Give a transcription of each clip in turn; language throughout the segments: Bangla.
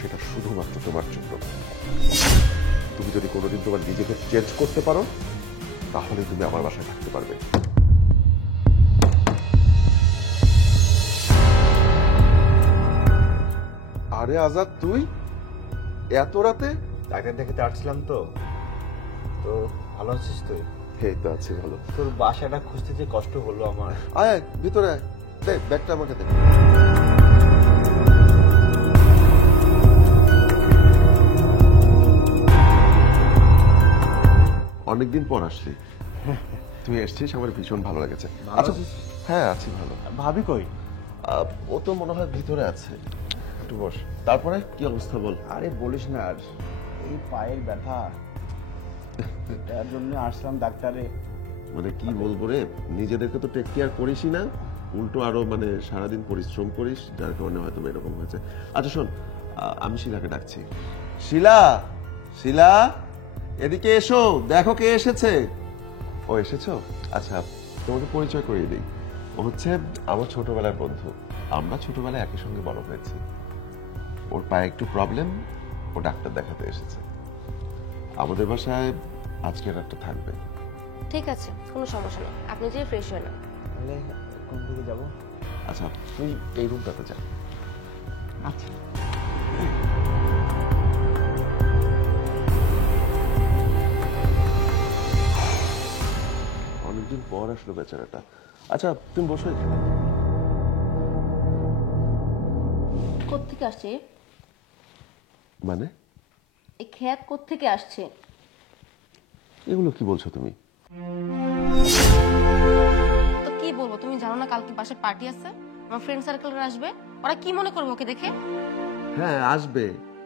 সেটা শুধুমাত্র তোমার জন্য। তুমি যদি কোনোদিন তোমার নিজেকে চেঞ্জ করতে পারো তাহলে তুমি আমার বাসায় থাকতে পারবে। আরে আজাদ, তুই এত রাতে? ডাক্তার দেখাতে আসছিলাম তো। তো ভালো আছিস তুই? এই তো আছি ভালো। তোর বাসাটা খুঁজতে যে কষ্ট হলো আমার। আয় ভিতরে আয়, দে ব্যাগটা আমাকে দে। অনেকদিন পর আসলি, তুই এসছিস, আমার ভীষণ ভালো লেগেছে। আচ্ছা, হ্যাঁ আছি ভালো। ভাবি কই? ও তো মনে হয় ভিতরে আছে, একটু বস। তারপরে কি অবস্থা বল? আরে বলিস না আর, এই পায়ের ব্যথা, এটার জন্য আসলাম ডাক্তারে। মানে কি বলবো রে, নিজেদেরকে তো টেক কেয়ার করিসই না, উল্টো আরো মানে সারাদিন পরিশ্রম করিস, যার কারণে হয়তো এরকম হয়েছে। আচ্ছা শোন, আমি শিলাকে ডাকছি। শিলা, শিলা এদিকে এসো, দেখো কে এসেছে। ও এসেছো? আচ্ছা তোমাকে পরিচয় করিয়ে দিই, ও হচ্ছে আমার ছোটবেলার বন্ধু। আমরা ছোটবেলায় একই সঙ্গে বড় হয়েছি। ওর পায়ে একটু প্রবলেম, ও ডাক্তার দেখাতে এসেছে। আমাদের বাসায় আজকে রাতটা থাকবে। ঠিক আছে, কোনো সমস্যা নেই, আপনি যে ফ্রেশ হয়ে নেন। তাহলে কোন দিকে যাব? আচ্ছা তুই এই রুমটাতে যা। আচ্ছা। অনেকদিন পর আসলো বেচারাটা। আচ্ছা তুমি বসো এখানে। কোত্থেকে আসছে? মানে এই খ্যাত কোত্থেকে আসছে? এগুলো কি বলছো তুমি? তো কি বলবো, তুমি জানো না কালকে বাসায় পার্টি আছে, আমার ফ্রেন্ড সার্কেলরা আসবে, ওরা কি মনে করবে ওকে দেখে? হ্যাঁ আসবে,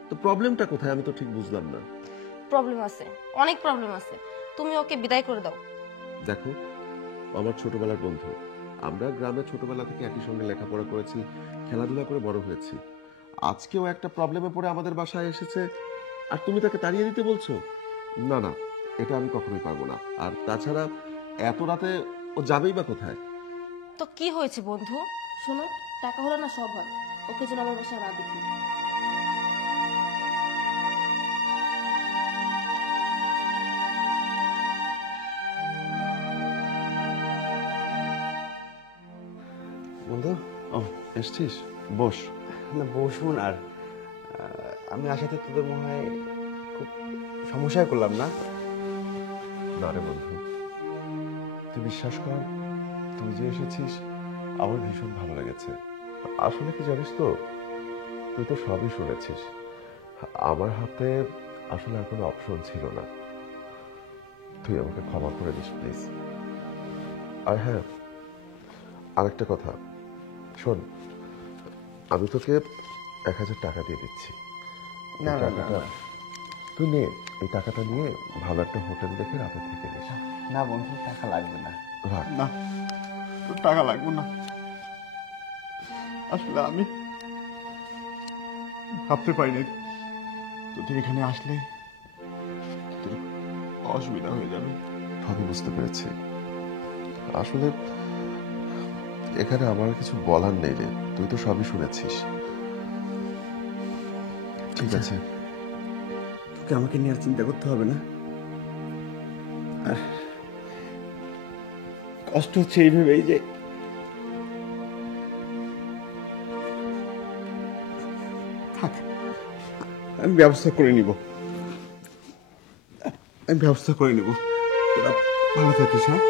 তো প্রবলেমটা কোথায় আমি তো ঠিক বুঝলাম না। প্রবলেম আছে, অনেক প্রবলেম আছে, তুমি ওকে বিদায় করে দাও। দেখো, আমার ছোটবেলার বন্ধু, আমরা গ্রামে ছোটবেলা থেকে একই সঙ্গে লেখাপড়া করেছি, খেলাধুলা করে বড় হয়েছি। আজকেও একটা প্রবলেমে পড়ে আমাদের বাসায় এসেছে, আর তুমি তাকে তাড়িয়ে দিতে বলছো? না না, এটা আমি কখনোই পারবো না। আর তাছাড়া এত রাতে ও যাবেই বা কোথায়? তো কি হয়েছে বন্ধু, শোনো, টাকা হলো না সব হয়, ওকে যেন আমার বাসায় না দেখি। বন্ধু, ও এসছিস, বস। না বসুন। আর আমি আসাতে তোদের মনে হয় খুব সমস্যায় করলাম না? না রে বন্ধু, তুই বিশ্বাস কর, তুই যে এসেছিস আমার ভীষণ ভালো লেগেছে। আসলে কি জানিস তো, তুই তো সবই শুনেছিস, আমার হাতে আসলে আর কোনো অপশন ছিল না। তুই আমাকে ক্ষমা করে দিস প্লিজ। আর হ্যাঁ, আরেকটা কথা শোন, আমি তোকে 1000 টাকা দিয়ে দিচ্ছি। না এই না টাকাটা তুই নে, এই টাকাটা নিয়ে ভালো একটা হোটেল দেখে রাতে থেকে নিস। না বন্ধু, টাকা লাগবে না। রাখ। না, তোর টাকা লাগবে না। আসলে আমি ভাবতে পারিনি তোদের এখানে আসলে তোদের অসুবিধা হয়ে যাবে। আমি বুঝতে পেরেছি, আসলে এখানে আমার কিছু বলার নেই রে, তুই তো সবই শুনেছিস। ঠিক আছে, তোকে আমাকে নিয়ে আর চিন্তা করতে হবে না। আর কষ্ট হচ্ছে এই ভেবেই যে থাক, আমি ব্যবস্থা করে নিব, আমি ব্যবস্থা করে নিব। তোরা ভালো থাকিস। হ্যাঁ,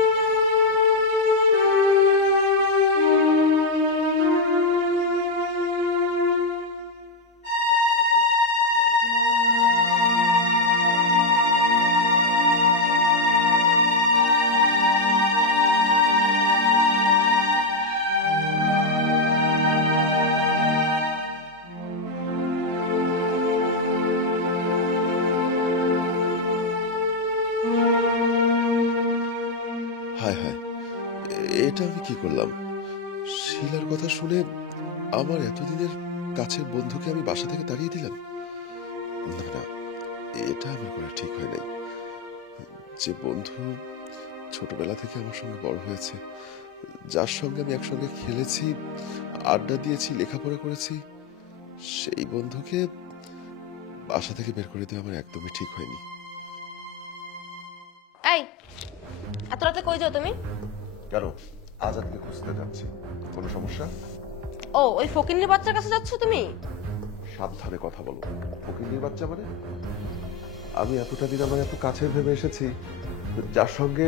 হায় হায়, এটা আমি কি করলাম? শিলার কথা শুনে আমার এতদিনের কাছের বন্ধুকে আমি বাসা থেকে তাড়িয়ে দিলাম। না না, এটা আমার করা ঠিক হয় নাই। যে বন্ধু ছোটবেলা থেকে আমার সঙ্গে বড় হয়েছে, যার সঙ্গে আমি একসঙ্গে খেলেছি, আড্ডা দিয়েছি, লেখাপড়া করেছি, সেই বন্ধুকে বাসা থেকে বের করে দেওয়া আমার একদমই ঠিক হয়নি। এই এত রাতে কই যাও তুমি? কেন? আজাদকে খুঁজতে যাচ্ছি। কোনো সমস্যা? ও ওই ফকিন্নির বাচ্চার কাছে যাচ্ছ তুমি? সাবধানে কথা বলো। ফকিন্নির বাচ্চা মানে? আমি এতটা দিন আমার এত কাছের ভেবে এসেছি, যার সঙ্গে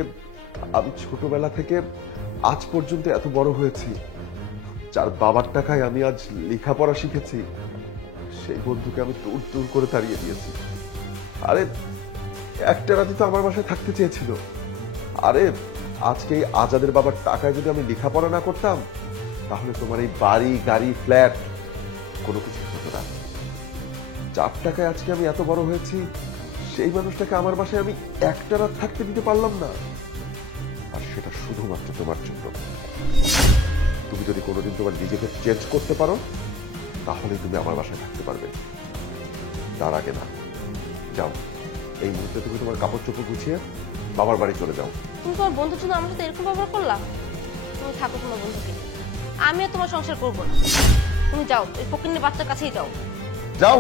আমি ছোটবেলা থেকে আজ পর্যন্ত এত বড় হয়েছি, যার বাবার টাকায় আমি আজ লেখাপড়া শিখেছি, সেই বন্ধুকে আমি দূর দূর করে তাড়িয়ে দিয়েছি। আরে একটা রাতে তো আমার বাসায় থাকতে চেয়েছিল। আরে আজকে এই আজাদের বাবার টাকায় যদি আমি লেখাপড়া না করতাম, তাহলে তোমার এই বাড়ি গাড়ি ফ্ল্যাট কোনো কিছু হতো না। যার টাকায় আজকে আমি এত বড় হয়েছি, সেই মানুষটাকে আমার বাসায় আমি একটা রাত থাকতে দিতে পারলাম না। আর সেটা শুধুমাত্র তোমার জন্য। তুমি যদি কোনোদিন তোমার নিজেকে চেঞ্জ করতে পারো, তাহলেই তুমি আমার বাসায় থাকতে পারবে, তার আগে না। যাও, এই মুহূর্তে তুমি তোমার কাপড় চোপড় গুছিয়ে বাবার বাড়ি চলে যাও। তুমি তোমার বন্ধুর জন্য আমার সাথে এরকম ব্যবহার করলা? তুমি থাকো তোমার বন্ধুকে, আমি আর তোমার সংসার করবো না। তুমি যাও, ওই ফকিন্নির বাচ্চার কাছেই যাও। যাও।